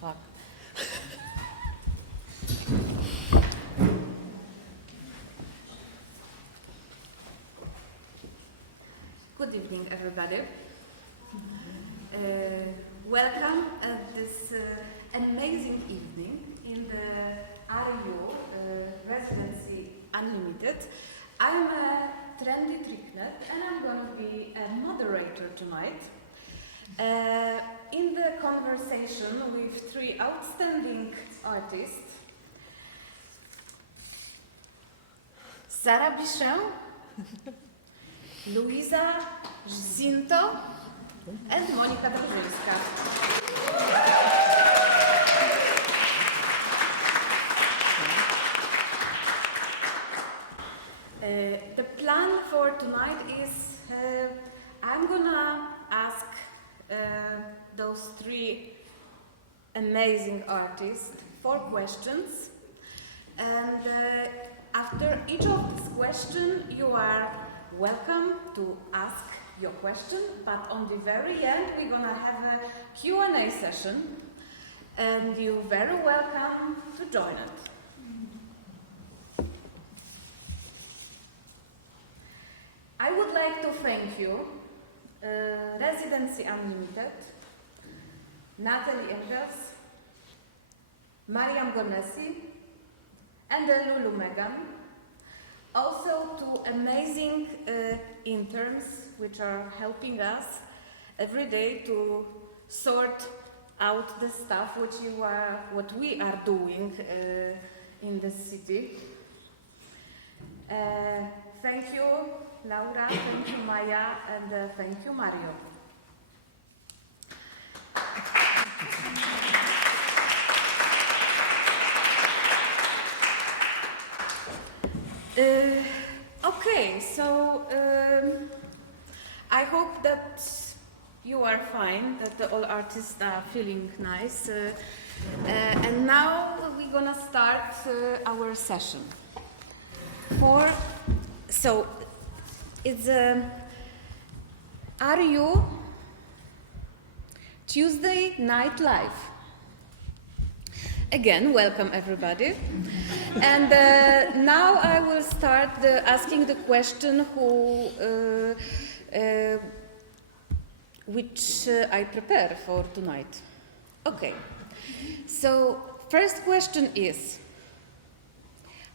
Fuck. Good evening, everybody. Welcome this amazing evening in the RU Residency Unlimited. I'm Trendy Trinket and I'm going to be a moderator tonight in the conversation with three outstanding artists. Sara Bichão, Luísa, Jacinto, and Mónika Drozynska. The plan for tonight is I'm gonna ask those three amazing artists 4 questions, and after each of these questions you are welcome to ask your question, but on the very end we're gonna have a Q&A session and you're very welcome to join it. I would like to thank you, Residency Unlimited, Natalie Engels, Mariam Gornesi, and Luso-American. Also to amazing interns which are helping us every day to sort out the stuff what we are doing in the city. Thank you, Laura, thank you, Maya, and thank you, Mario. Okay, so I hope that you are fine, that all artists are feeling nice. And now we're gonna start our session. So it's Are You Tuesday Night Live. Again, welcome everybody. And now I will start asking the question which I prepare for tonight. Okay, so first question is,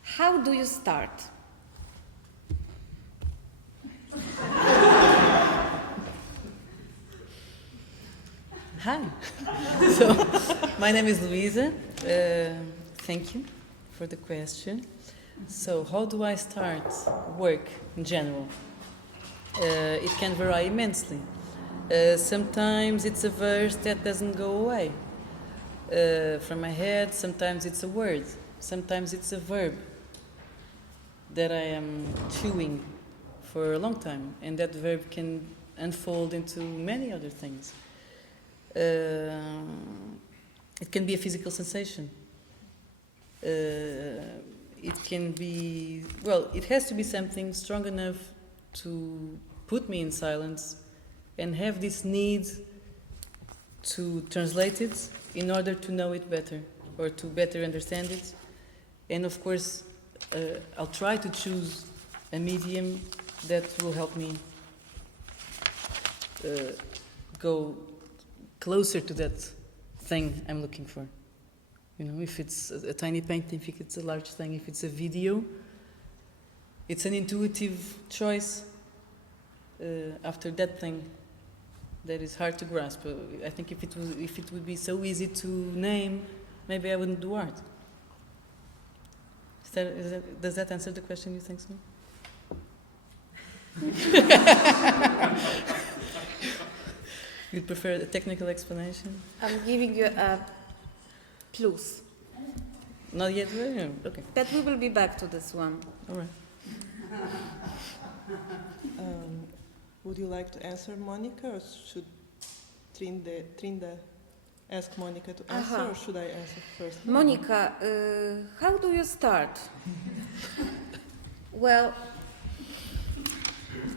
how do you start? Hi. So, my name is Luísa. Thank you for the question. So, how do I start work in general? It can vary immensely. Sometimes it's a verse that doesn't go away from my head. Sometimes it's a word. Sometimes it's a verb that I am chewing for a long time, and that verb can unfold into many other things. It can be a physical sensation. It can be, well, it has to be something strong enough to put me in silence and have this need to translate it in order to know it better or to better understand it. And of course, I'll try to choose a medium that will help me go closer to that thing I'm looking for. You know, if it's a tiny painting, if it's a large thing, if it's a video, it's an intuitive choice after that thing that is hard to grasp. I think if it would be so easy to name, maybe I wouldn't do art. Does that answer the question, you think so? You'd prefer a technical explanation? I'm giving you a plus. Not yet? Okay. That we will be back to this one. All right. Would you like to answer, Mónika, or should Trinda ask Mónika to answer, or should I answer first? Mónika, how do you start? Well,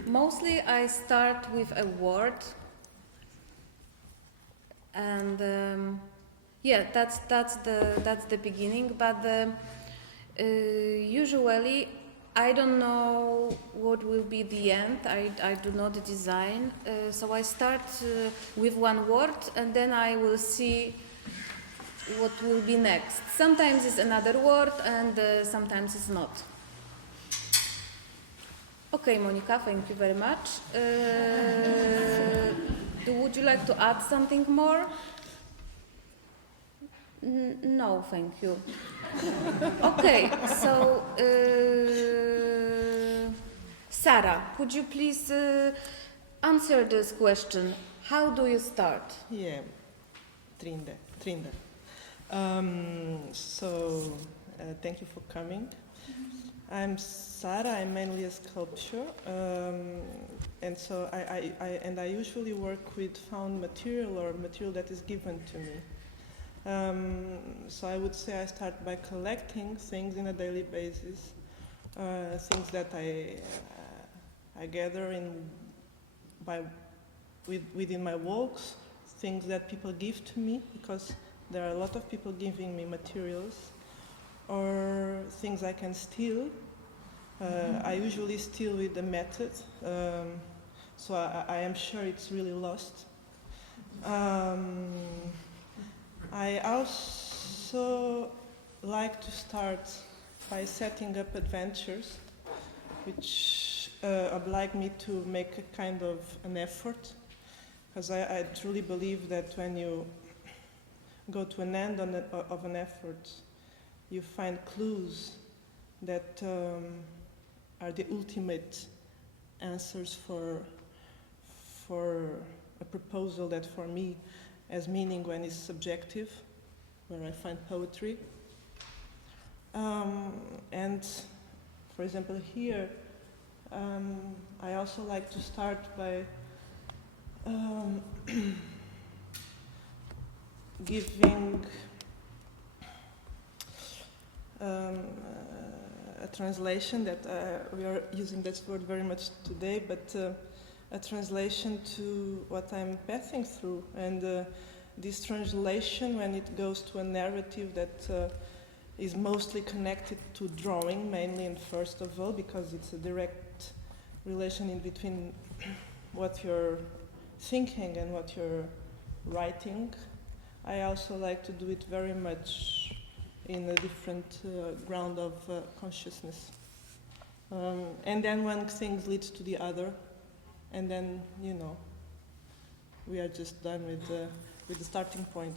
mostly I start with a word, and Yeah, that's the beginning. But usually, I don't know what will be the end. I do not design, so I start with one word, and then I will see what will be next. Sometimes it's another word, and sometimes it's not. Okay, Mónika, thank you very much. Would you like to add something more? No, thank you. Okay, so Sara, could you please answer this question? How do you start? Yeah, Trinda. Thank you for coming. I'm Sara. I'm mainly a sculptor, and so I usually work with found material or material that is given to me. So I would say I start by collecting things in a daily basis, things that I gather within my walks, things that people give to me, because there are a lot of people giving me materials, or things I can steal. I usually steal with a method, so I am sure it's really lost. I also like to start by setting up adventures, which oblige me to make a kind of an effort, because I truly believe that when you go to an end of an effort, you find clues that are the ultimate answers for a proposal that for me has meaning when it's subjective, where I find poetry. And for example here, I also like to start by giving a translation that we are using that word very much today, but a translation to what I'm passing through. And this translation, when it goes to a narrative that is mostly connected to drawing, mainly and first of all, because it's a direct relation in between what you're thinking and what you're writing. I also like to do it very much in a different ground of consciousness. And then one thing leads to the other, and then, you know, we are just done with the starting point.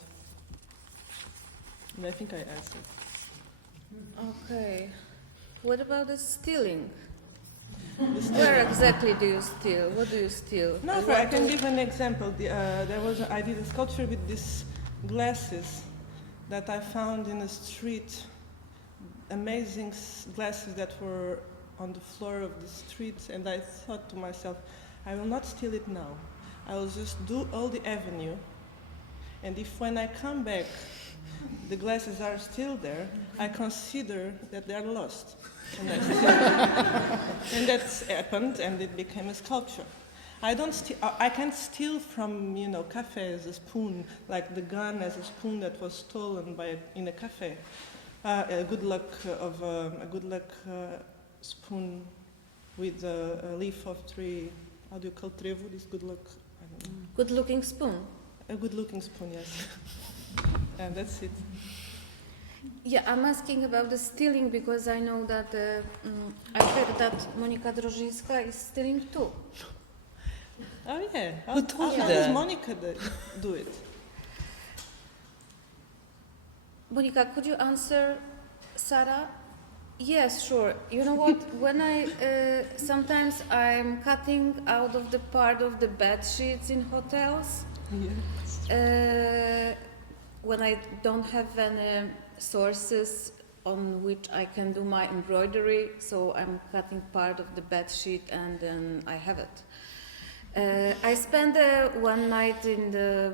And I think I answered. Okay. What about the stealing? Where exactly do you steal? What do you steal? No, I can give an example. I did a sculpture with these glasses that I found in the street. Amazing glasses that were on the floor of the street, and I thought to myself, I will not steal it now. I will just do all the avenue, and if when I come back the glasses are still there, I consider that they are lost. And that's happened, and it became a sculpture. I can't steal from, you know, cafes a spoon, like the gun as a spoon that was stolen in a cafe. A good luck spoon with a leaf of tree. How do you call trevo? This good luck. I don't know. Good-looking spoon. A good-looking spoon, yes. And that's it. Yeah, I'm asking about the stealing because I know that I heard that Mónika Drozynska is stealing too. Oh yeah. Who told you How that? does Mónika do it? Mónika, could you answer Sara? Yes, sure. You know what? When sometimes I'm cutting out of the part of the bed sheets in hotels. Yeah. When I don't have any sources on which I can do my embroidery, so I'm cutting part of the bed sheet and then I have it. I spent one night in the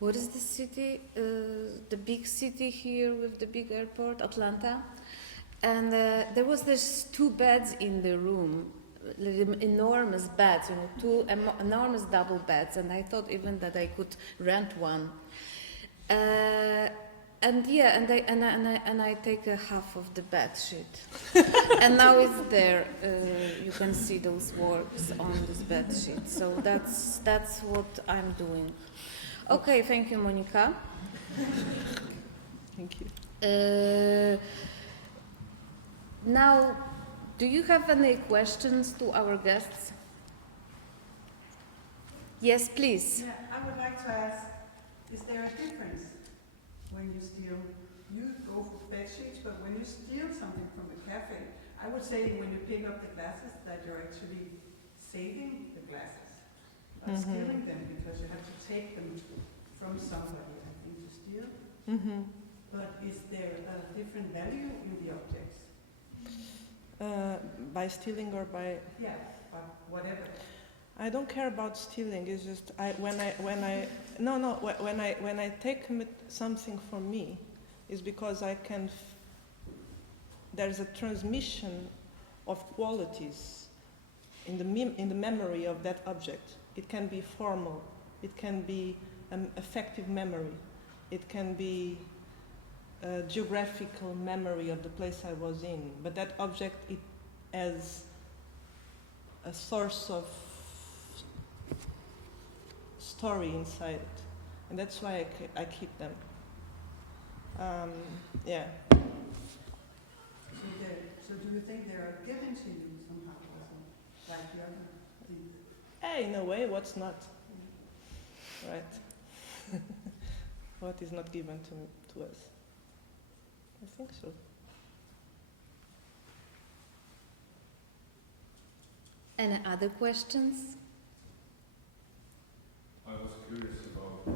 what is the city? The big city here with the big airport, Atlanta. And there was this 2 beds in the room, enormous beds, you know, 2 enormous double beds, and I thought even that I could rent one. And I take a half of the bed sheet, and now it's there. You can see those works on this bed sheet. So that's what I'm doing. Okay, thank you, Mónika. Thank you. Now, do you have any questions to our guests? Yes, please. Yeah, I would like to ask, is there a difference when you steal? You go for bed sheets, but when you steal something from a cafe, I would say when you pick up the glasses that you're actually saving the glasses, not stealing them, because you have to take them from somebody, I think, to steal. But is there a different value in the objects? By stealing or by... Yeah, but whatever. I don't care about stealing. It's just when I take something from me, it's because I can. There's a transmission of qualities in the memory of that object. It can be formal. It can be an affective memory. It can be a geographical memory of the place I was in. But that object, it has a source of story inside it, and that's why I keep them. Yeah. So do you think they are given to you somehow also, like the other things? Hey, in a way, what's not? Right. What is not given to us? I think so. Any other questions? I was curious about, if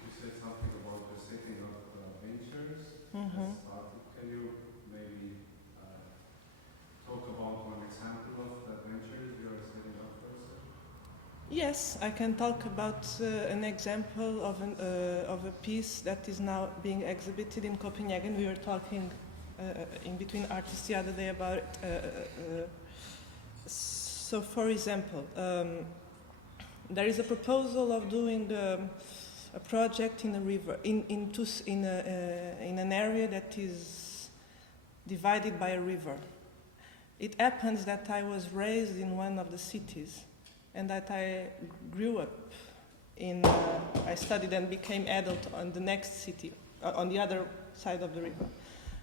you said something about the setting of ventures that started, can you maybe talk about one example of the ventures you are setting up for yourself? Yes, I can talk about an example of a piece that is now being exhibited in Copenhagen. We were talking in between artists the other day about it. So, for example, there is a proposal of doing a project in a river, in an area that is divided by a river. It happens that I was raised in one of the cities, and that I grew up in. I studied and became adult on the next city, on the other side of the river.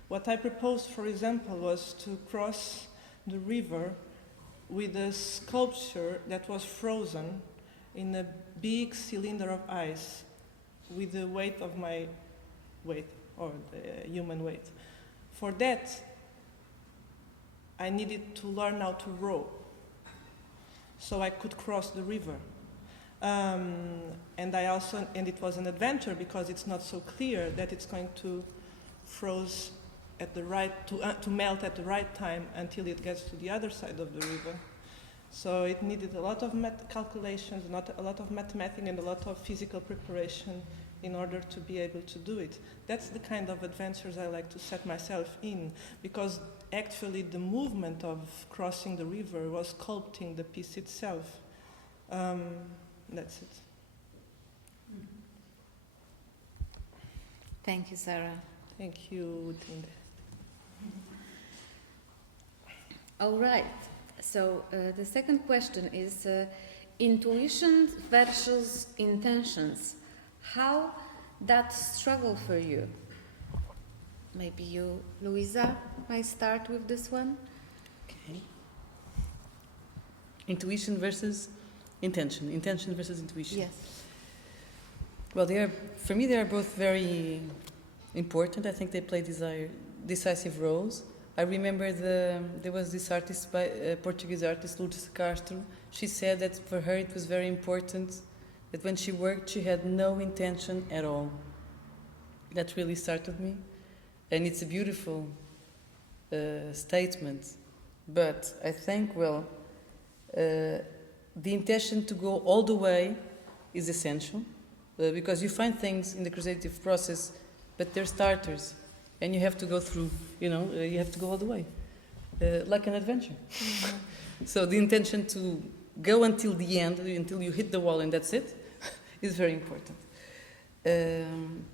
What I proposed, for example, was to cross the river with a sculpture that was frozen in a big cylinder of ice with the weight of my weight, or the human weight. For that, I needed to learn how to row, so I could cross the river. And it was an adventure because it's not so clear that it's going to freeze at the right, to melt at the right time until it gets to the other side of the river. So it needed a lot of calculations, a lot of mathematics, and a lot of physical preparation in order to be able to do it. That's the kind of adventures I like to set myself in, because actually the movement of crossing the river was sculpting the piece itself. That's it. Thank you, Sara. Thank you, Tinde. All right. So the second question is intuition versus intentions. How that struggle for you? Maybe you, Luísa, might start with this one. Okay. Intuition versus intention. Intention versus intuition. Yes. Well, for me, they are both very important. I think they play decisive roles. I remember there was this artist, Portuguese artist, Luso-American. She said that for her it was very important that when she worked, she had no intention at all. That really startled me. And it's a beautiful statement. But I think, the intention to go all the way is essential, because you find things in the creative process, but they're starters. And you have to go through, you have to go all the way, like an adventure. Mm-hmm. So the intention to go until the end, until you hit the wall and that's it, is very important. And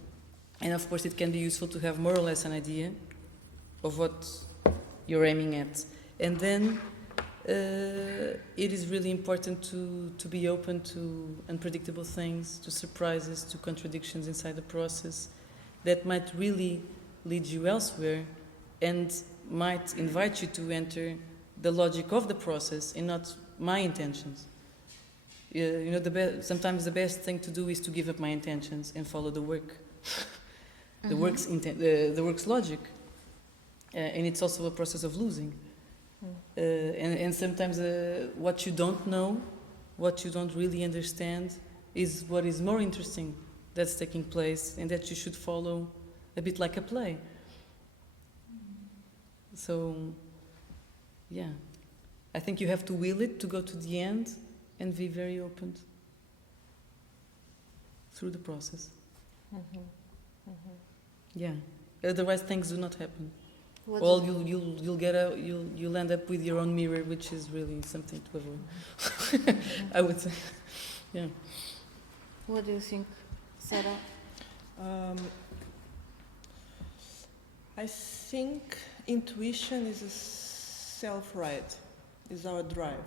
of course, it can be useful to have more or less an idea of what you're aiming at. And then it is really important to be open to unpredictable things, to surprises, to contradictions inside the process that might really lead you elsewhere and might invite you to enter the logic of the process and not my intentions. You know, sometimes the best thing to do is to give up my intentions and follow the work, the work's logic, and it's also a process of losing. And sometimes what you don't know, what you don't really understand, is what is more interesting that's taking place, and that you should follow a bit like a play. So, yeah, I think you have to will it to go to the end and be very open through the process. Yeah, otherwise things do not happen. Well, you'll end up with your own mirror, which is really something to avoid. I would say, yeah. What do you think, Sara? I think intuition is a self-right, is our drive.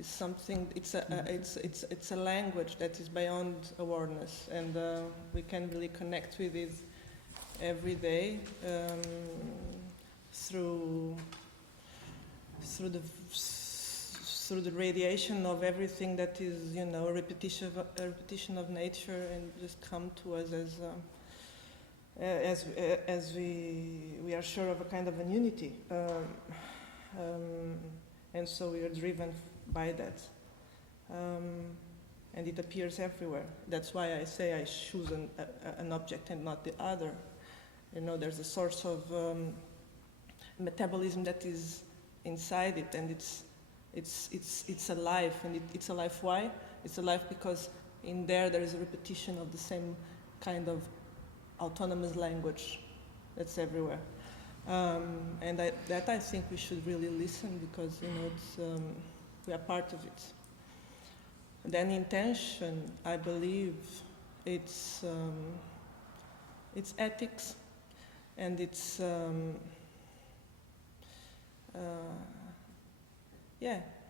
It's something. It's a language that is beyond awareness, and we can really connect with it every day through the radiation of everything that is, you know, a repetition of nature, and just come to us as we are sure of a kind of an unity, and so we are driven by that, and it appears everywhere. That's why I say I choose an object and not the other. You know, there's a source of metabolism that is inside it, and it's alive, and it's alive. Why? It's alive because in there is a repetition of the same kind of autonomous language that's everywhere, and I think we should really listen, because, you know, it's we are part of it. Then intention, I believe, it's ethics, and it's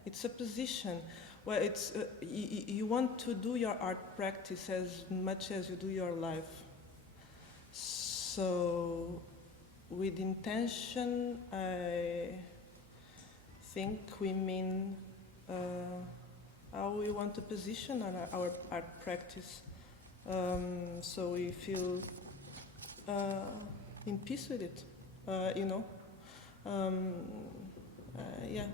it's a position. Well, it's you want to do your art practice as much as you do your life. So, with intention, I think we mean how we want to position our art practice, so we feel in peace with it, you know. Yeah.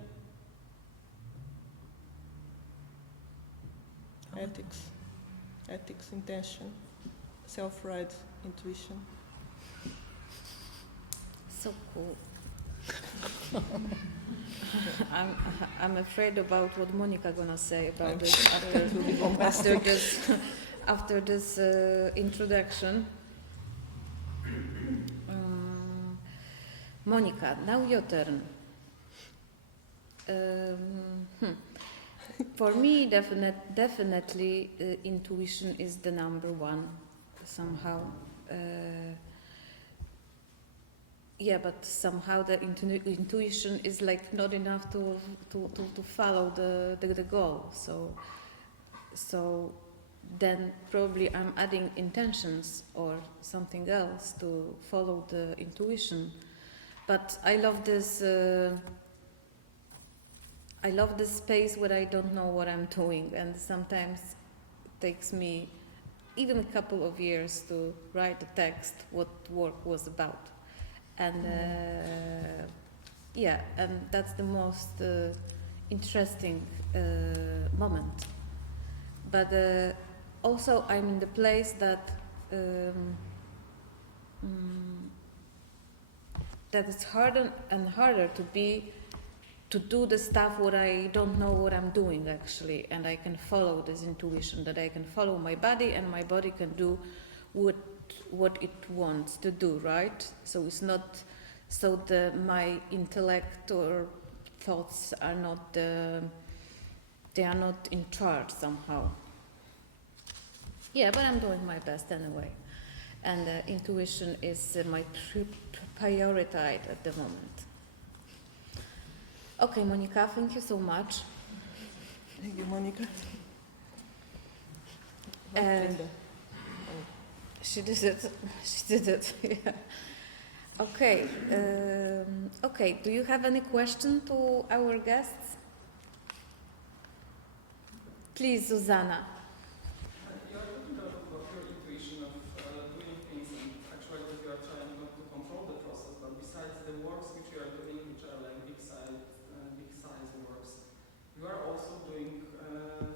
Ethics, intention, self-right, intuition. So cool. I'm afraid about what Mónika gonna say about this after this introduction. Mónika, now your turn. For me, definitely, intuition is the number one somehow. Yeah, but somehow the intuition is like not enough to follow the goal. So then probably I'm adding intentions or something else to follow the intuition. But I love this. I love this space where I don't know what I'm doing, and sometimes it takes me even a couple of years to write a text what work was about. And yeah, and that's the most interesting moment. But also I'm in the place that that it's harder and harder to do the stuff what I don't know what I'm doing actually, and I can follow this intuition, that I can follow my body, and my body can do what it wants to do, right? So it's not so my intellect or thoughts are not they are not in charge somehow. Yeah, but I'm doing my best anyway. And intuition is my priority at the moment. Okay, Mónika, thank you so much. Thank you, Mónika. She did it. She did it. Yeah. Okay. Okay. Do you have any question to our guests? Please, Susanna. You are talking about your intuition of doing things and actually that you are trying not to control the process, but besides the works which you are doing, which are like big size works, you are also doing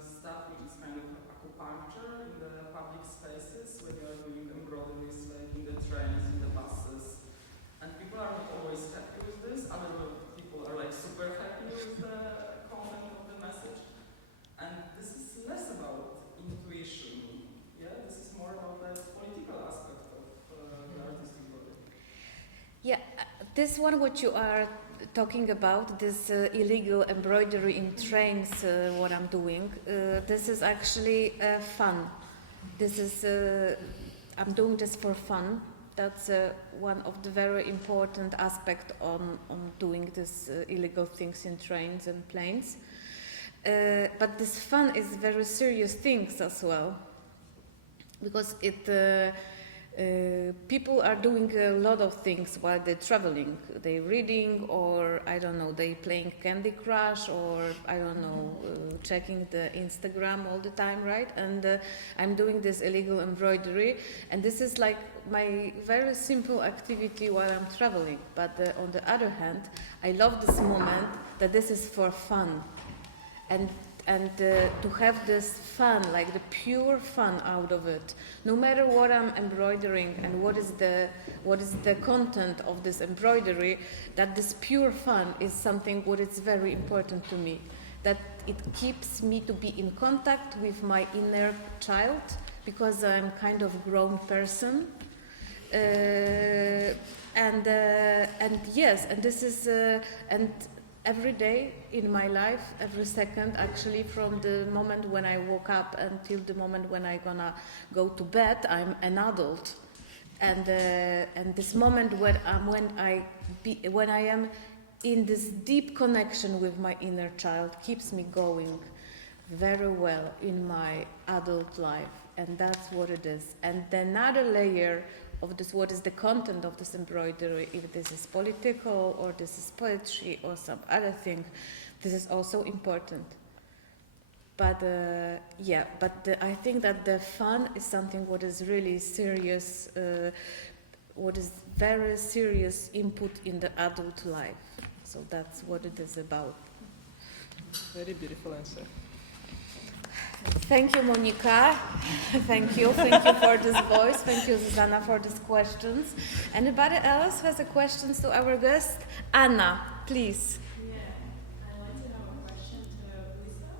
stuff which is kind of acupuncture in the public spaces when you are doing embroideries like in the trains, in the buses. And people are not always happy with this. Other people are like super happy with the content of the message. And this is less about intuition. Yeah, this is more about the political aspect of the artistic work. Yeah, this one what you are talking about, this illegal embroidery in trains, what I'm doing, this is actually fun. This is, I'm doing this for fun. That's one of the very important aspects on doing this illegal things in trains and planes. But this fun is very serious things as well, because people are doing a lot of things while they're traveling. They're reading, or I don't know, they playing Candy Crush, or I don't know, checking the Instagram all the time, right? And I'm doing this illegal embroidery, and this is like my very simple activity while I'm traveling. But on the other hand, I love this moment that this is for fun. And to have this fun, like the pure fun out of it, no matter what I'm embroidering and what is the content of this embroidery, that this pure fun is something what is very important to me. That it keeps me to be in contact with my inner child, because I'm kind of grown person. And yes, and this is and every day in my life, every second, actually, from the moment when I woke up until the moment when I'm gonna go to bed, I'm an adult. And this moment when I am in this deep connection with my inner child keeps me going very well in my adult life, and that's what it is. And another layer of this, what is the content of this embroidery, if this is political or this is poetry or some other thing, this is also important. But I think that the fun is something what is really serious, what is very serious input in the adult life. So that's what it is about. Very beautiful answer. Thank you, Mónika. Thank you for this voice. Thank you, Susanna, for these questions. Anybody else has a question to our guest? Anna, please. Yeah, I'd like to have a question to Luísa.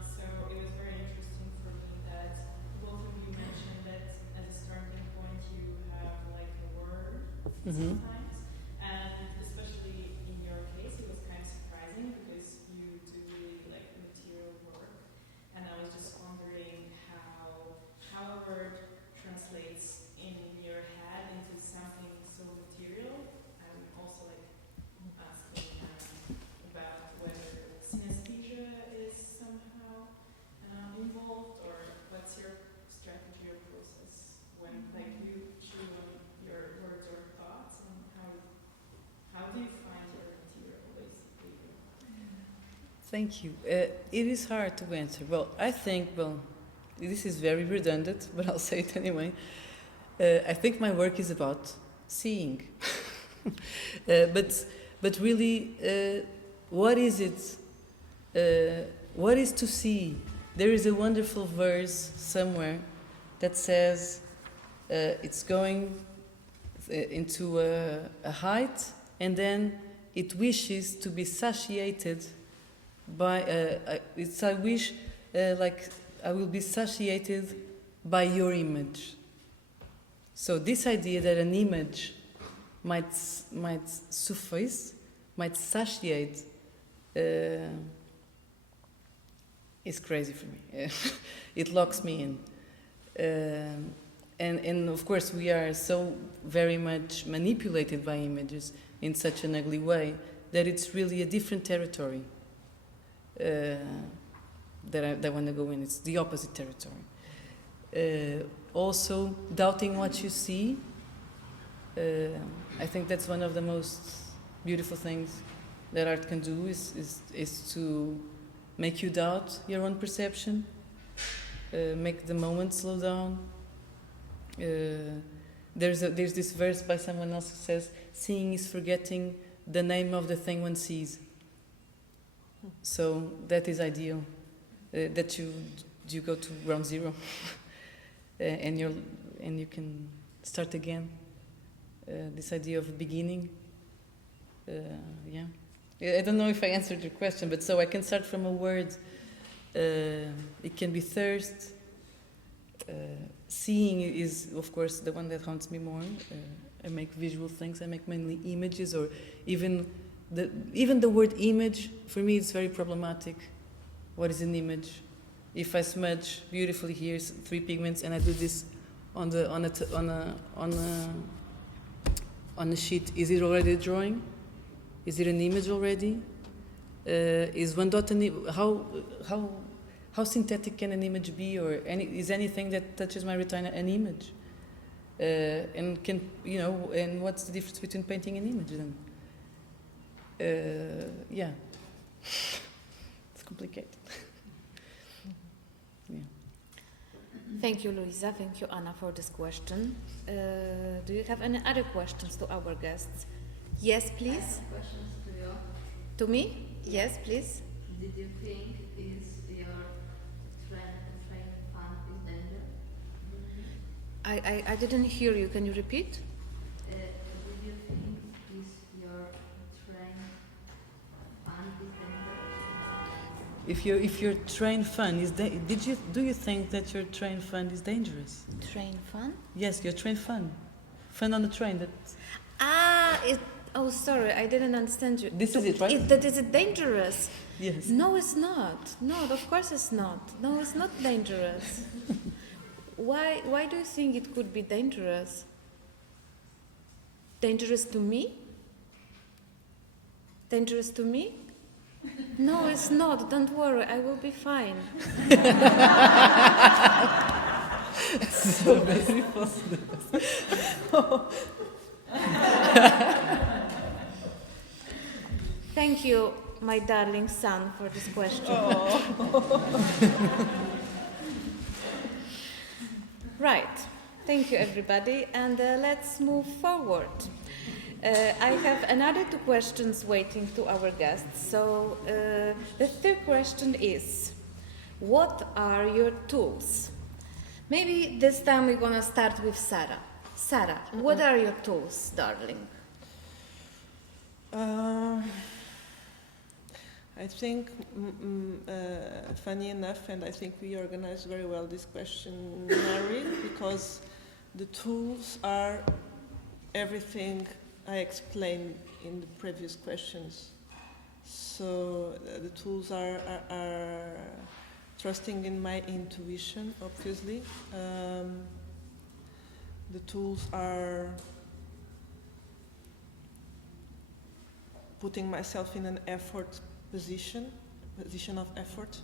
So it was very interesting for me that both of you mentioned that as a starting point you have like a word sometimes, and especially in your case it was kind of surprising because you do really like material work, and I was just wondering how a word translates in your head into something so material. I'm also like asking about whether synesthesia is somehow involved, or what's your strategy or process when like you chew on your words or thoughts, and how do you find your material basically? Thank you. It is hard to answer. Well, I think, this is very redundant, but I'll say it anyway. I think my work is about seeing. But really, what is it? What is to see? There is a wonderful verse somewhere that says it's going into a height, and then it wishes to be satiated by I wish like I will be satiated by your image. So this idea that an image might suffice, might satiate is crazy for me. It locks me in. And of course we are so very much manipulated by images in such an ugly way that it's really a different territory that I want to go in. It's the opposite territory. Also, doubting what you see, I think that's one of the most beautiful things that art can do is to make you doubt your own perception, make the moment slow down. There's this verse by someone else who says, seeing is forgetting the name of the thing one sees. So that is ideal, that you go to ground zero and you can start again. This idea of a beginning. I don't know if I answered your question, but so I can start from a word. It can be thirst. Seeing is, of course, the one that haunts me more. I make visual things. I make mainly images, or even the word image. For me, it's very problematic. What is an image? If I smudge beautifully here 3 pigments and I do this on a sheet, is it already a drawing? Is it an image already? Is one dot how synthetic can an image be, or is anything that touches my retina an image? And what's the difference between painting and image then? It's complicated. Thank you, Luísa. Thank you, Anna, for this question. Do you have any other questions to our guests? Yes, please. Questions to you. To me? Yes, please. Did you think your train fund is dangerous? I didn't hear you. Can you repeat? Did you think your train fund is dangerous? If your train fund is do you think that your train fund is dangerous? Train fun? Yes, your train fund on the train. Oh, sorry, I didn't understand you. This is it, right? Is it dangerous? Yes. No, it's not. No, of course it's not. No, it's not dangerous. Why do you think it could be dangerous? Dangerous to me? Dangerous to me? No, it's not. Don't worry, I will be fine. So very positive. Thank you, my darling son, for this question. Right. Thank you, everybody. And let's move forward. I have another 2 questions waiting to our guests. So the 3rd question is, what are your tools? Maybe this time we're going to start with Sara. Sara, what are your tools, darling? I think, funny enough, and I think we organized very well this questionnaire, because the tools are everything I explained in the previous questions. So the tools are trusting in my intuition, obviously. The tools are putting myself in an position of effort.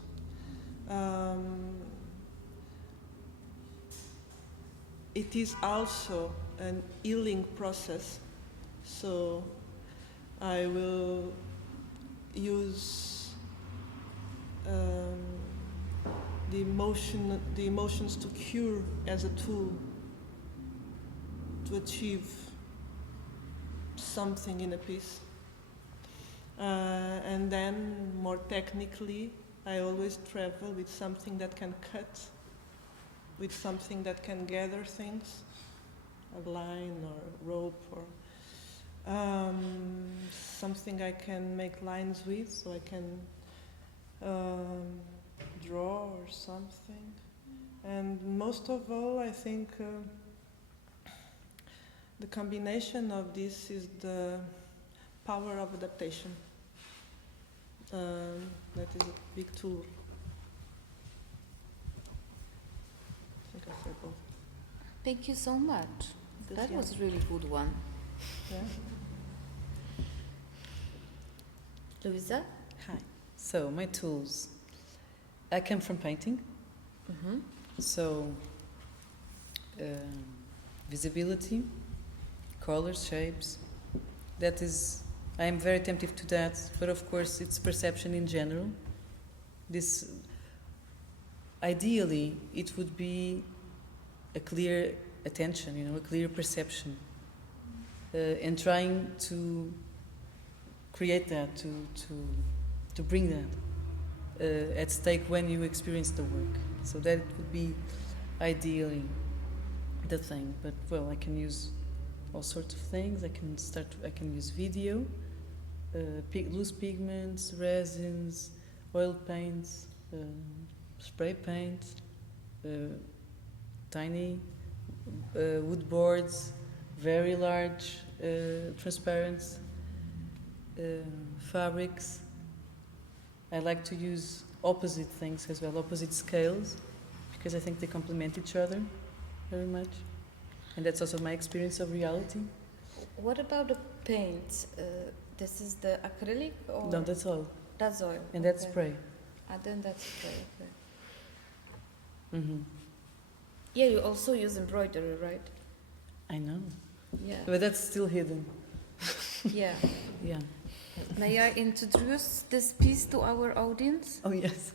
It is also an healing process, so I will use the emotions to cure as a tool to achieve something in a piece. And then, more technically, I always travel with something that can cut, with something that can gather things, a line or a rope, or something I can make lines with, so I can draw or something. And most of all, I think the combination of this is the power of adaptation. That is a big tool because they're both. Thank you so much. Good, That yeah. was a really good one. Yeah. Luísa? Hi. So, my tools. I come from painting, Mm-hmm. so visibility, colors, shapes. That is, I am very attentive to that, but of course it's perception in general. This, ideally, it would be a clear attention, a clear perception, and trying to create that, to bring that at stake when you experience the work. So that would be ideally the thing. But well, I can use all sorts of things. I can use video, loose pigments, resins, oil paints, spray paints, tiny wood boards, very large transparent fabrics. I like to use opposite things as well, opposite scales, because I think they complement each other very much. And that's also my experience of reality. What about the paint? This is the acrylic or? No, that's all. That's oil. And that's okay. spray. Then that's spray. Okay. Hmm. Yeah, you also use embroidery, right? I know. Yeah. But that's still hidden. Yeah. Yeah. May I introduce this piece to our audience? Oh, yes.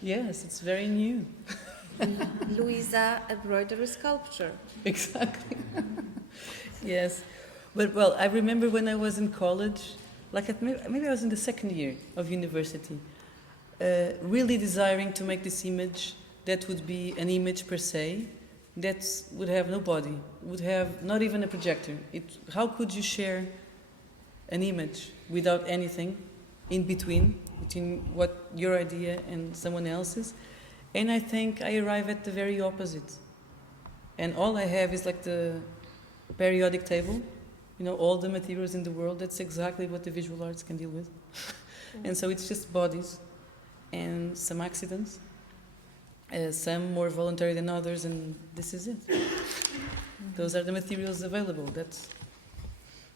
Yes, it's very new. Luísa embroidery sculpture. Exactly. Yes. But, well, I remember when I was in college, maybe I was in the second year of university, really desiring to make this image that would be an image per se, that would have no body, would have not even a projector. How could you share an image without anything in between what your idea and someone else's? And I think I arrive at the very opposite. And all I have is like the periodic table, all the materials in the world. That's exactly what the visual arts can deal with. And so it's just bodies and some accidents. Some more voluntary than others, and this is it. Those are the materials available. That's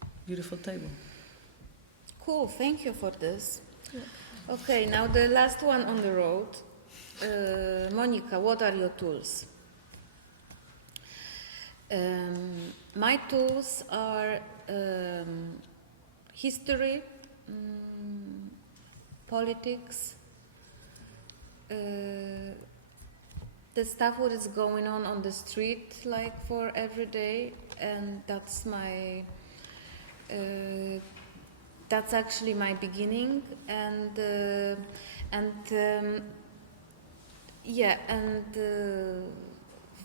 a beautiful table. Cool, thank you for this. Okay, now the last one on the road. Mónika, what are your tools? My tools are history, politics, the stuff what is going on the street, like for every day, and that's my that's actually my beginning, and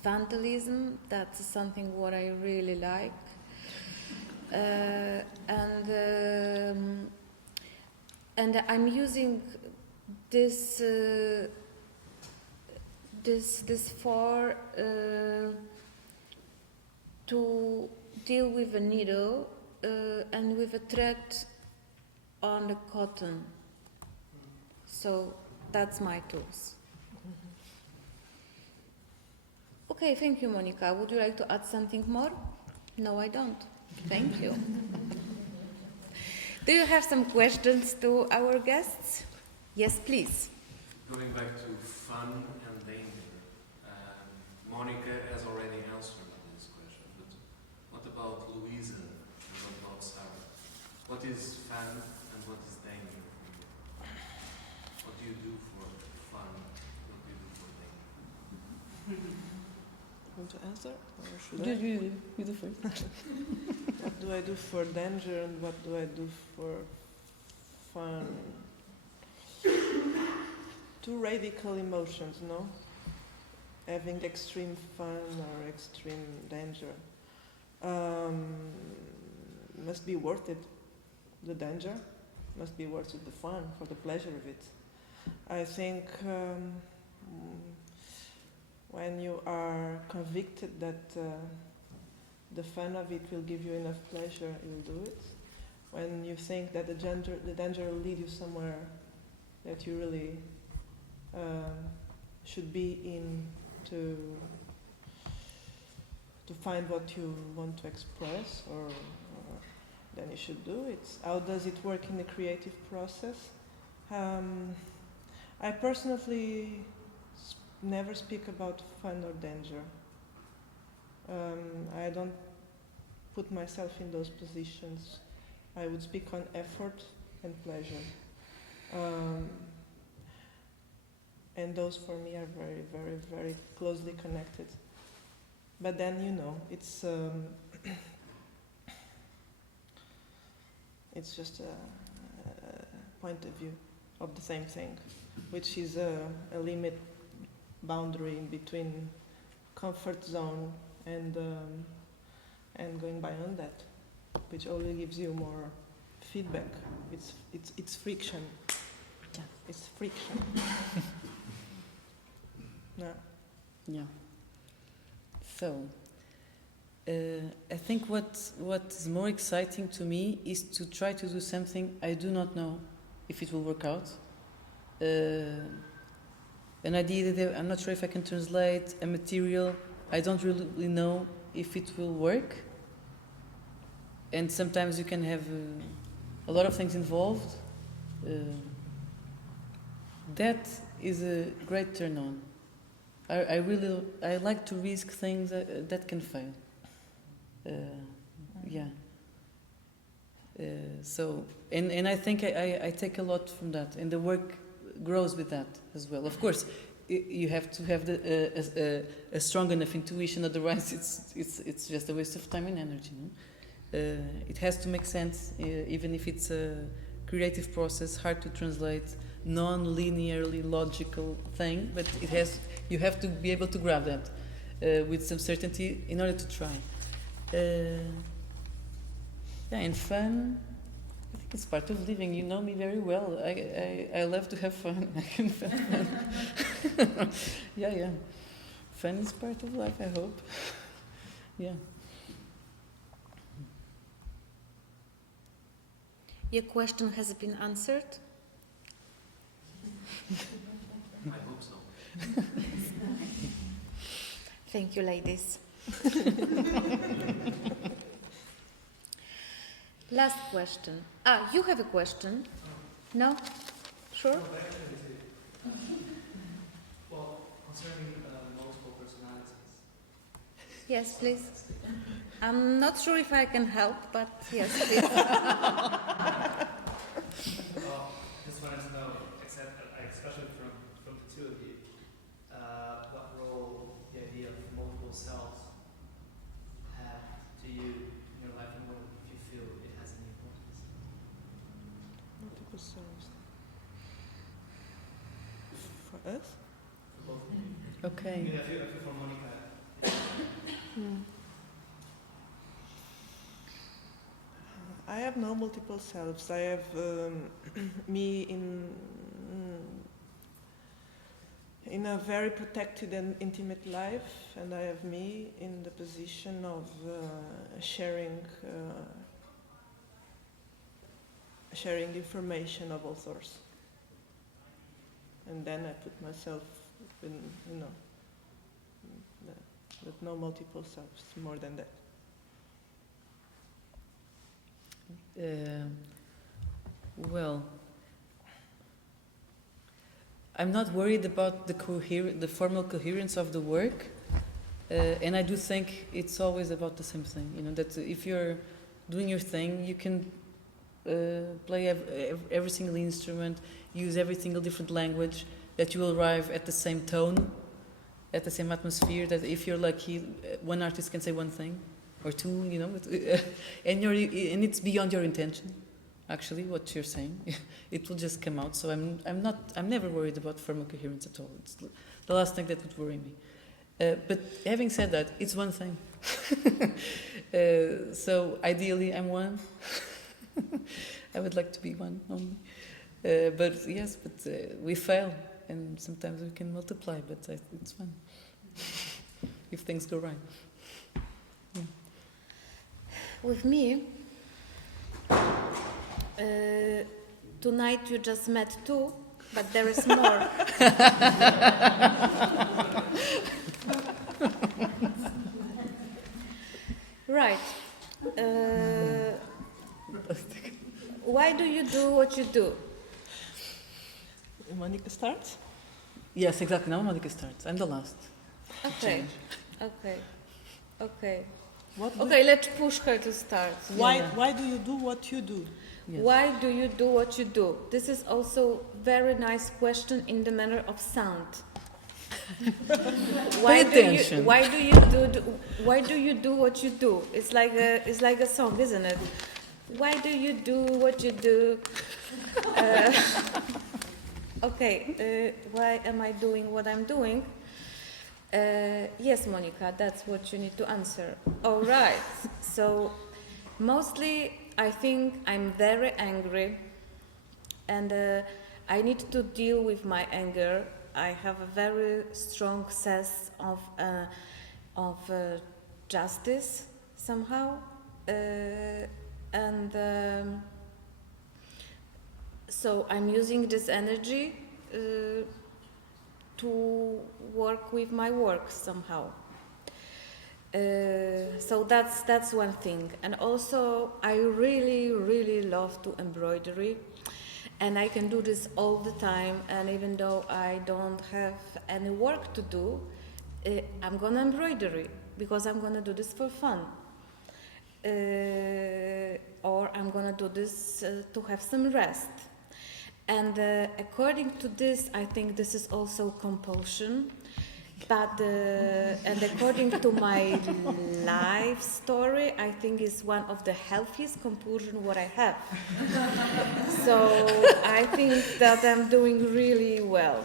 vandalism, that's something what I really like, and I'm using this for to deal with a needle and with a thread on the cotton. So that's my tools. Okay, thank you, Mónika. Would you like to add something more? No, I don't. Thank you. Do you have some questions to our guests? Yes, please. Going back to fun and danger, Mónika has already answered this question, but what about Luísa and what about Sara? What is fun and what is danger for you? What do you do for fun? What do you do for danger? Want to answer? Or should I? You do first. What do I do for danger and what do I do for fun? Two radical emotions, no? Having extreme fun or extreme danger. Must be worth it. The danger must be worth it, the fun, for the pleasure of it. I think when you are convicted that the fun of it will give you enough pleasure, you'll do it. When you think that the danger will lead you somewhere that you really should be in to find what you want to express, or then you should do it. How does it work in the creative process? I personally never speak about fun or danger. I don't put myself in those positions. I would speak on effort and pleasure. And those for me are very, very, very closely connected. But then, you know, it's just a point of view of the same thing, which is a limit boundary in between comfort zone and going beyond that, which only gives you more feedback. It's friction. Yeah. It's friction. Yeah. Yeah. So, I think what is more exciting to me is to try to do something I do not know if it will work out. An idea that I'm not sure if I can translate, a material I don't really know if it will work. And sometimes you can have a lot of things involved. That is a great turn on. I like to risk things that can fail. Yeah. So, and I think I take a lot from that, and the work grows with that as well. Of course, you have to have a strong enough intuition. Otherwise, it's just a waste of time and energy. No? It has to make sense, even if it's a creative process, hard to translate, non-linearly logical thing. But you have to be able to grab that with some certainty in order to try. Yeah, and fun. I think it's part of living. You know me very well. I love to have fun. I can have fun. Yeah. Fun is part of life, I hope. Yeah. Your question has been answered? I hope so. Thank you, ladies. Last question. You have a question? No? Sure? Well, concerning multiple personalities. Yes, please. I'm not sure if I can help, but yes, please. Just wanted to know, especially from the two of you, what role the idea of multiple selves have to you in your life, and what if you feel it has any importance? Multiple selves. For us? For both of you. Okay. I mean, I feel for Mónika. I have no multiple selves. I have me in a very protected and intimate life, and I have me in the position of sharing information of all sorts. And then I put myself in, with no multiple selves, more than that. Well, I'm not worried about the formal coherence of the work, and I do think it's always about the same thing. You know, that if you're doing your thing, you can play every single instrument, use every single different language, that you will arrive at the same tone, at the same atmosphere. That if you're lucky, one artist can say one thing or two, you know, and it's beyond your intention. Actually, what you're saying, it will just come out. So I'm never worried about formal coherence at all. It's the last thing that would worry me. But having said that, it's one thing. So ideally, I'm one. I would like to be one only. But yes, we fail, and sometimes we can multiply. But it's fun if things go right. Yeah. With me, tonight you just met two, but there is more. Right. Why do you do what you do? Mónika starts? Yes, exactly. Now Mónika starts. I'm the last. Okay. Okay. What do Okay, let's push her to start. Why do you do what you do? Yes. Why do you do what you do? This is also very nice question in the manner of sound. Pay attention. Why do you do what you do? It's like a song, isn't it? Why do you do what you do? Why am I doing what I'm doing? Yes, Mónika, that's what you need to answer. All right. So, mostly, I think I'm very angry, and I need to deal with my anger. I have a very strong sense of justice somehow, so I'm using this energy to work with my work somehow. So that's one thing. And also I really love to embroidery, and I can do this all the time, and even though I don't have any work to do, I'm gonna embroidery because I'm gonna do this for fun. Or I'm gonna do this to have some rest. And according to this, I think this is also compulsion. But and according to my life story, I think it's one of the healthiest compulsion what I have. So I think that I'm doing really well.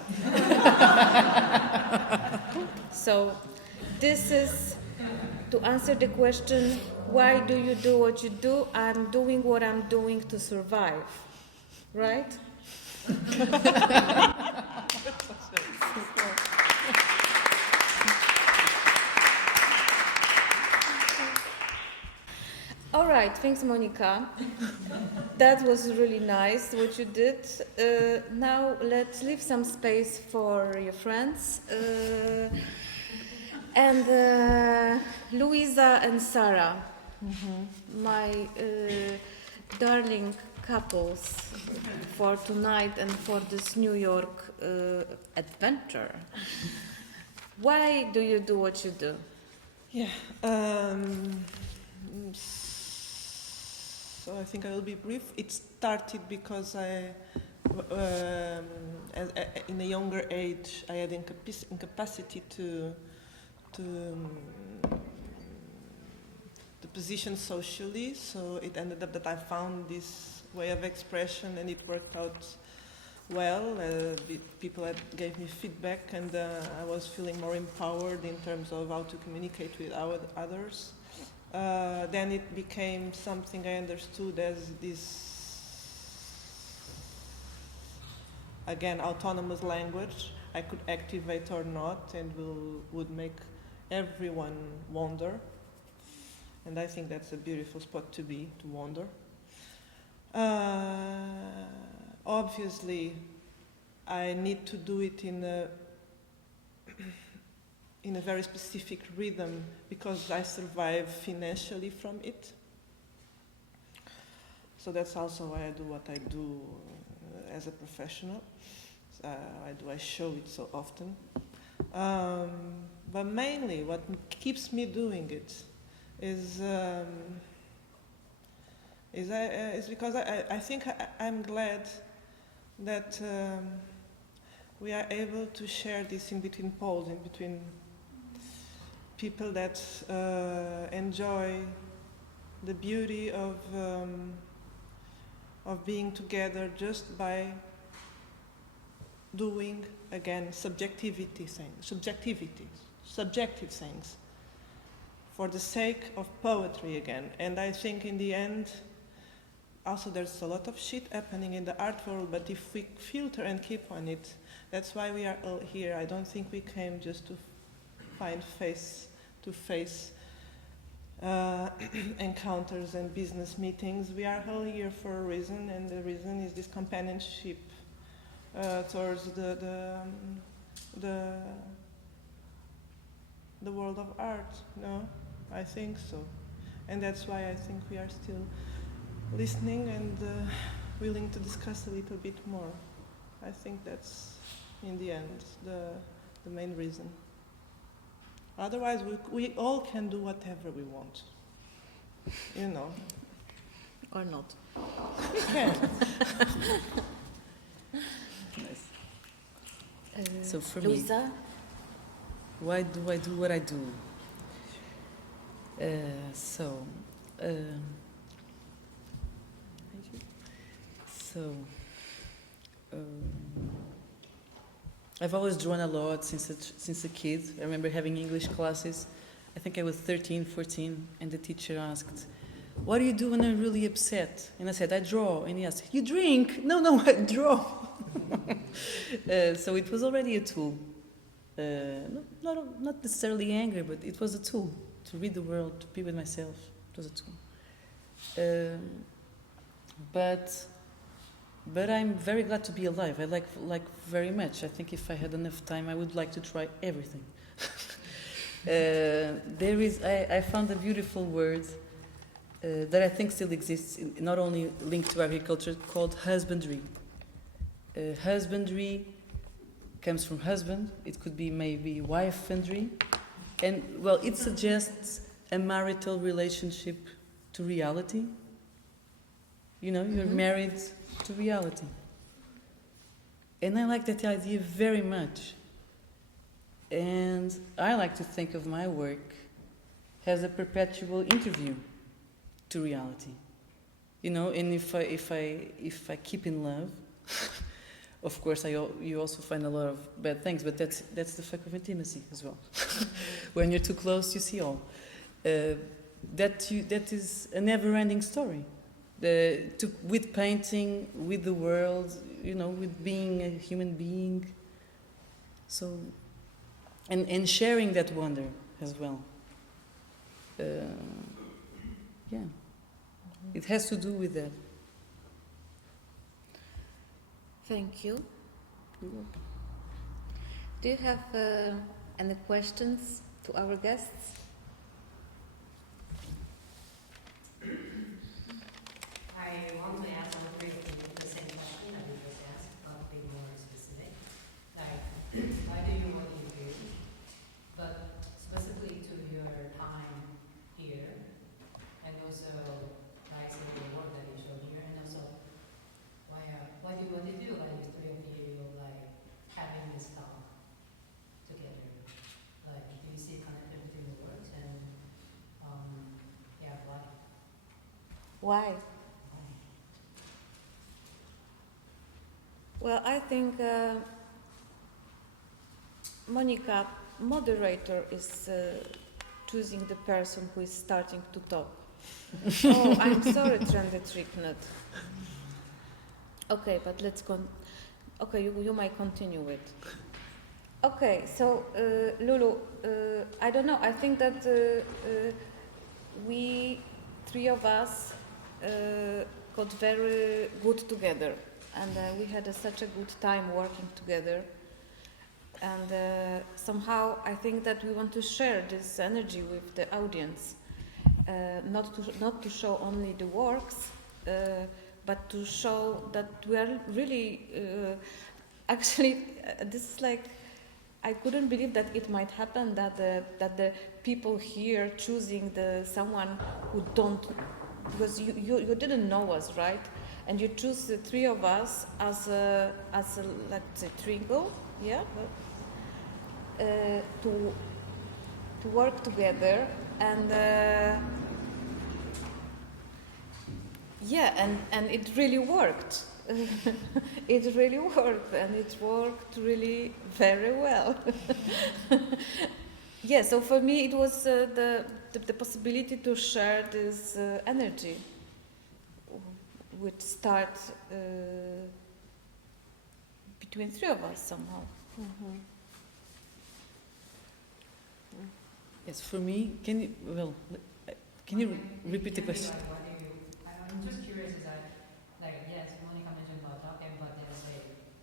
So this is to answer the question, why do you do what you do? I'm doing what I'm doing to survive, right? All right, thanks, Mónika. That was really nice what you did. Now let's leave some space for your friends. And Luísa and Sara, my darling couples for tonight and for this New York adventure. Why do you do what you do? Yeah. So I think I will be brief. It started because in a younger age, I had incapacity to position socially. So it ended up that I found this way of expression, and it worked out well. People gave me feedback, and I was feeling more empowered in terms of how to communicate with others. Then it became something I understood as this, again, autonomous language I could activate or not, and would make everyone wonder. And I think that's a beautiful spot to be, to wonder. Obviously, I need to do it in a very specific rhythm because I survive financially from it. So that's also why I do what I do as a professional. I show it so often. But mainly what keeps me doing it is because I think I'm glad that we are able to share this in between poles, in between people that enjoy the beauty of being together just by doing, again, subjective things for the sake of poetry again. And I think in the end, also there's a lot of shit happening in the art world, but if we filter and keep on it, that's why we are all here. I don't think we came just to find face-to-face encounters and business meetings. We are all here for a reason, and the reason is this companionship towards the world of art. No, I think so, and that's why I think we are still listening and willing to discuss a little bit more. I think that's in the end the main reason. Otherwise, we all can do whatever we want, you know. Or not. We can. So for Luísa? me, why do I do what I do? I've always drawn a lot since a kid. I remember having English classes. I think I was 13, 14, and the teacher asked, "What do you do when I'm really upset?" And I said, "I draw." And he asked, "You drink?" No, I draw. So it was already a tool. Not necessarily anger, but it was a tool to read the world, to be with myself. It was a tool. But I'm very glad to be alive. I like very much. I think if I had enough time, I would like to try everything. I found a beautiful word that I think still exists, not only linked to agriculture, called husbandry. Husbandry comes from husband. It could be maybe wifeandry. And, well, it suggests a marital relationship to reality. You know, you're married to reality. And I like that idea very much. And I like to think of my work as a perpetual interview to reality. You know, and if I keep in love, of course you also find a lot of bad things, but that's the fuck of intimacy as well. When you're too close, you see all. That is a never-ending story. With painting, with the world, you know, with being a human being. So, and sharing that wonder as well. Yeah, it has to do with that. Thank you. Do you have any questions to our guests? I want to ask all three of you the same question that we just asked, but be more specific. Like, why do you what you do? But specifically to your time here, and also like the work that you show here, and also why do you what you do? Like the three of you, like having this talk together. Like, do you see connection between the works and yeah, why? Why? Well, I think Mónika, moderator, is choosing the person who is starting to talk. Oh, I'm sorry, Trendy Trinket. Okay, but let's go. Okay, you might continue it. Okay, so Lulu, I don't know. I think that we three of us got very good together. And we had such a good time working together. And somehow I think that we want to share this energy with the audience. Not to show only the works, but to show that we are really, actually, this is like, I couldn't believe that it might happen that the people here choosing someone who don't, because you didn't know us, right? And you choose the three of us as a let's say trio, yeah, to work together, and yeah, and it really worked. It really worked, and it worked really very well. Yeah, so for me it was the possibility to share this energy. Would start between three of us somehow. Mm-hmm. Yes, for me, can you repeat the question? I'm just curious, is that, like, yes, Mónika mentioned about talking, but then say,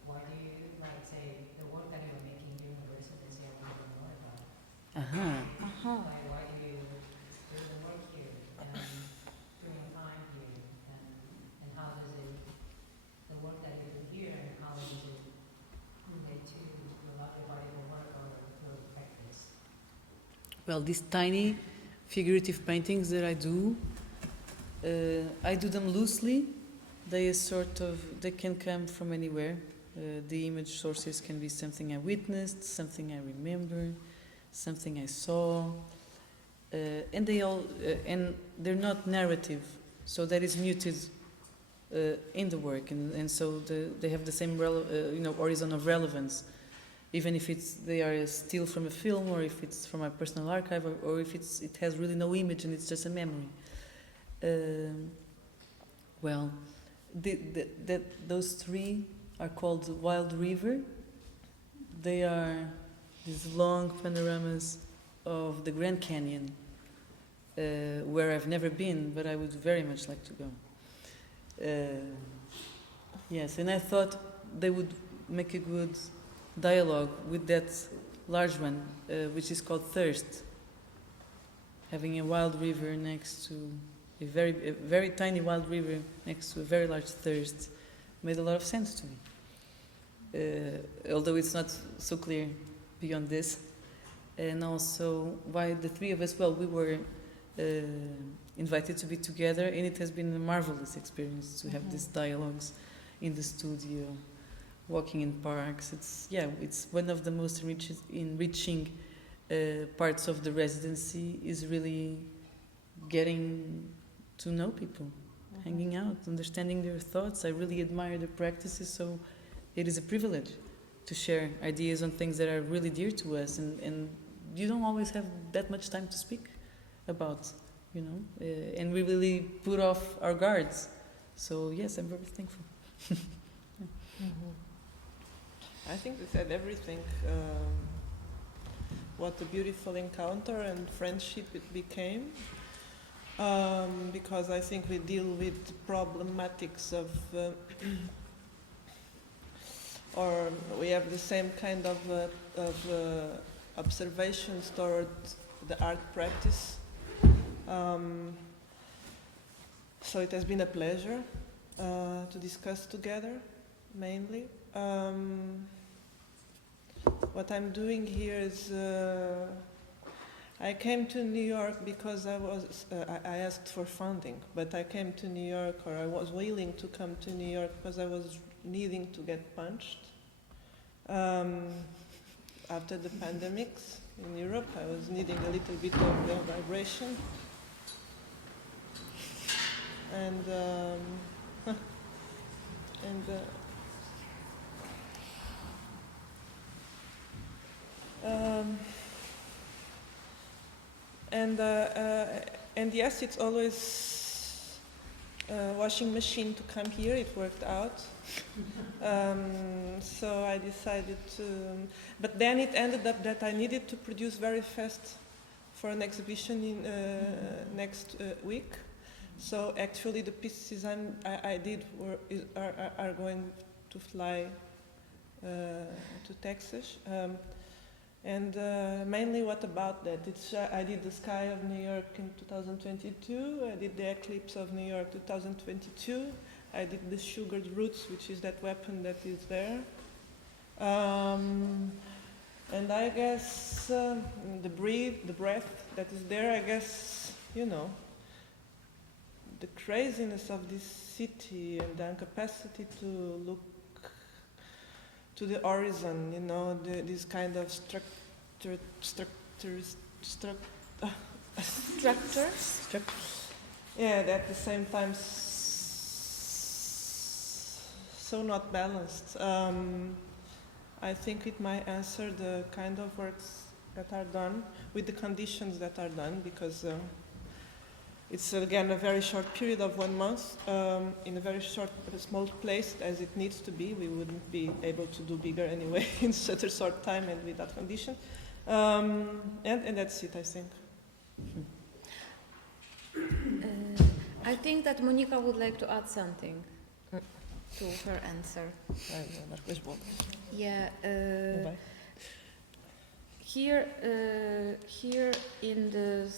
why do you why do you do the work here and during time here, and how does it, the work that you do here, and how does it relate to your other body of work or your practice? Well, these tiny figurative paintings that I do them loosely. They can come from anywhere. The image sources can be something I witnessed, something I remember, something I saw, and they're not narrative, so that is muted in the work, and so they have the same horizon of relevance, even if they are still from a film, or if it's from my personal archive, or if it has really no image and it's just a memory. Those three are called Wild River. They are these long panoramas of the Grand Canyon, where I've never been, but I would very much like to go. Yes, and I thought they would make a good dialogue with that large one, which is called Thirst. Having a wild river next to a very tiny wild river next to a very large thirst made a lot of sense to me. Although it's not so clear beyond this. And also why the three of us, we were invited to be together, and it has been a marvelous experience to have these dialogues in the studio, walking in parks. It's one of the most enriching parts of the residency, is really getting to know people, hanging out, understanding their thoughts. I really admire their practices, so it is a privilege to share ideas on things that are really dear to us, and you don't always have that much time to speak about, and we really put off our guards. So yes, I'm very thankful. I think we said everything. What a beautiful encounter and friendship it became. Because I think we deal with problematics of, or we have the same kind of observations toward the art practice. So it has been a pleasure to discuss together, mainly. What I'm doing here is I came to New York because I asked for funding, but I came to New York, or I was willing to come to New York because I was needing to get punched. After the pandemics in Europe, I was needing a little bit of vibration. And yes, it's always a washing machine to come here. It worked out. So I decided to, but then it ended up that I needed to produce very fast for an exhibition in next week. So actually the pieces I did are going to fly to Texas. And mainly what about that? I did the sky of New York in 2022, I did the eclipse of New York 2022, I did the sugared roots, which is that weapon that is there. And I guess the breath that is there, I guess, the craziness of this city and the incapacity to look to the horizon, this kind of structure. Yeah, that at the same time so not balanced. I think it might answer the kind of works that are done with the conditions that are done, because it's again a very short period of 1 month in a very short, small place as it needs to be. We wouldn't be able to do bigger anyway in such a short time and with that condition. And that's it, I think. I think that Mónika would like to add something to her answer. Yeah. here in the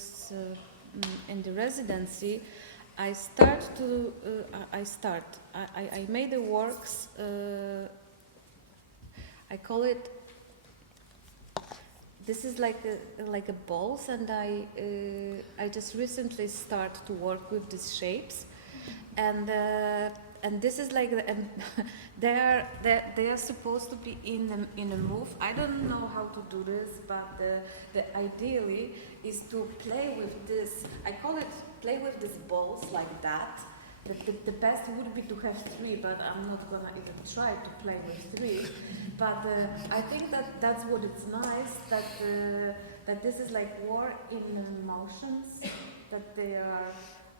residency, I made the works. I call it. This is like a balls, and I just recently start to work with these shapes, and this is like they are supposed to be in a move. I don't know how to do this, but the ideally is to play with this. I call it play with these balls like that. The best would be to have 3, but I'm not gonna even try to play with 3. But I think that's what it's nice, that this is like war in motions, that they are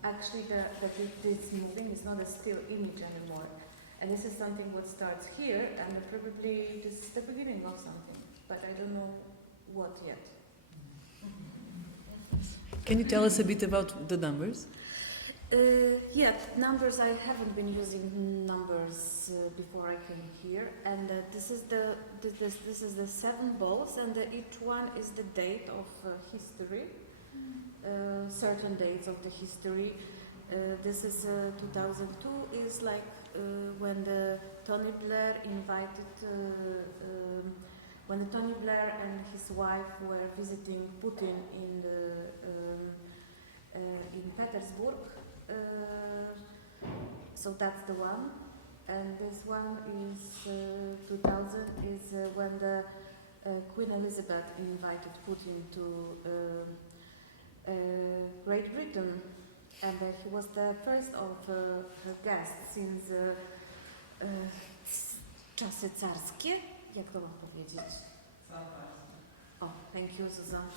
actually that it's moving. It's not a still image anymore. And this is something what starts here, and probably this is the beginning of something, but I don't know what yet. Can you tell us a bit about the numbers? Yeah, numbers. I haven't been using numbers before I came here, and this is the 7 balls, and each one is the date of history, certain dates of the history. This is 2002 is like when the Tony Blair invited, when the Tony Blair and his wife were visiting Putin in Petersburg. So that's the one, and this one is 2000 is when the Queen Elizabeth invited Putin to Great Britain, and he was the first of her guests since czasy carskie. Jak to mam powiedzieć? Oh, thank you, Susan.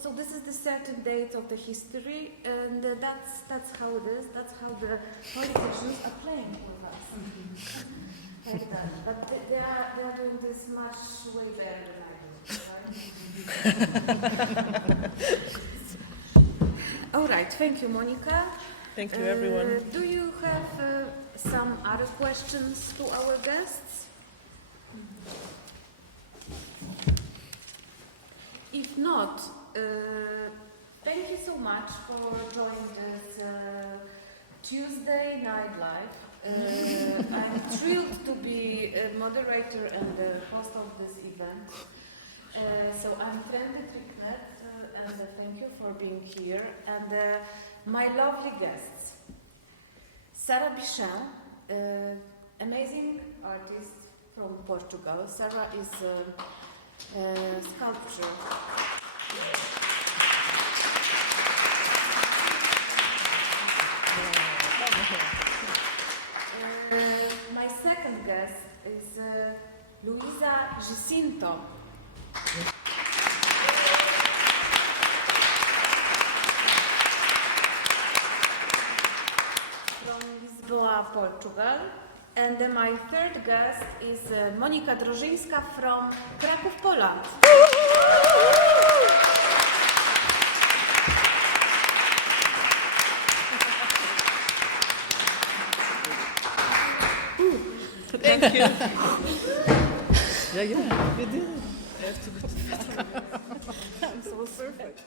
So this is the certain date of the history, and that's how it is. That's how the politicians are playing with us. Like that. But they are doing this much way better than I do. Right? All right. Thank you, Mónika. Thank you, everyone. Do you have some other questions to our guests? If not, thank you so much for joining this Tuesday nightlife. I'm thrilled to be a moderator and the host of this event. So I'm Trendy Trinket, and thank you for being here. And my lovely guests, Sara Bichão, amazing artist from Portugal. Sara is sculpture. My second guest is Luísa Jacinto. From Lisbon, Portugal. And my third guest is Mónika Drozynska from Kraków, Poland. Thank you. Yeah, you did it. I have to go to the I'm so perfect.